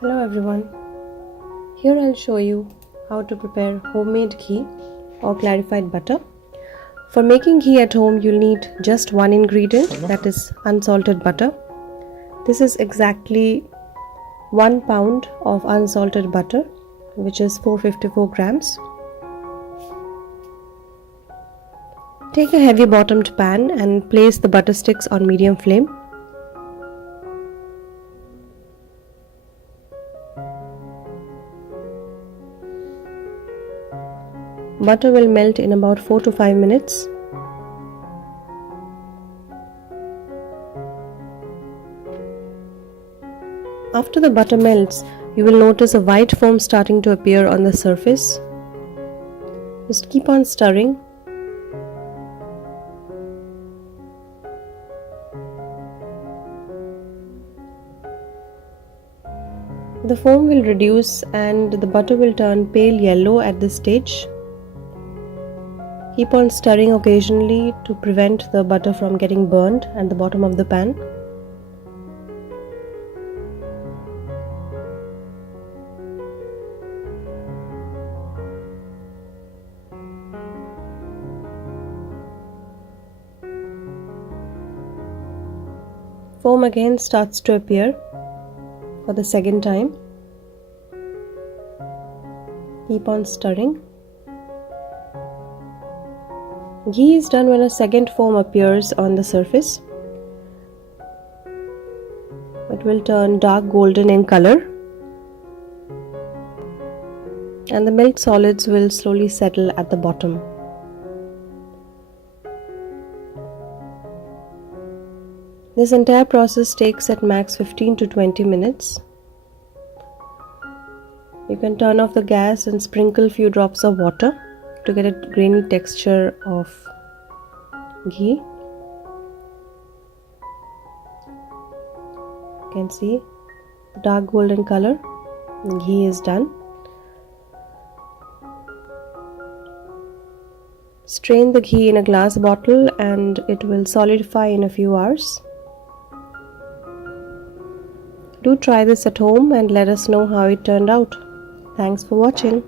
Hello everyone. Here I'll show you how to prepare homemade ghee or clarified butter. For making ghee at home, you'll need just one ingredient, that is unsalted butter. This is exactly 1 pound of unsalted butter, which is 454 grams. Take a heavy bottomed pan and place the butter sticks on medium flame. Butter will melt in about 4 to 5 minutes. After the butter melts, you will notice a white foam starting to appear on the surface. Just keep on stirring. The foam will reduce and the butter will turn pale yellow at this stage. Keep on stirring occasionally to prevent the butter from getting burned at the bottom of the pan. Foam again starts to appear for the second time. Keep on stirring. Ghee is done when a second foam appears on the surface. It will turn dark golden in color, and the milk solids will slowly settle at the bottom. This entire process takes at max 15 to 20 minutes. You can turn off the gas and sprinkle few drops of water to get a grainy texture of ghee. You can see the dark golden color. Ghee is done. Strain the ghee in a glass bottle and it will solidify in a few hours. Do try this at home and let us know how it turned out. Thanks for watching.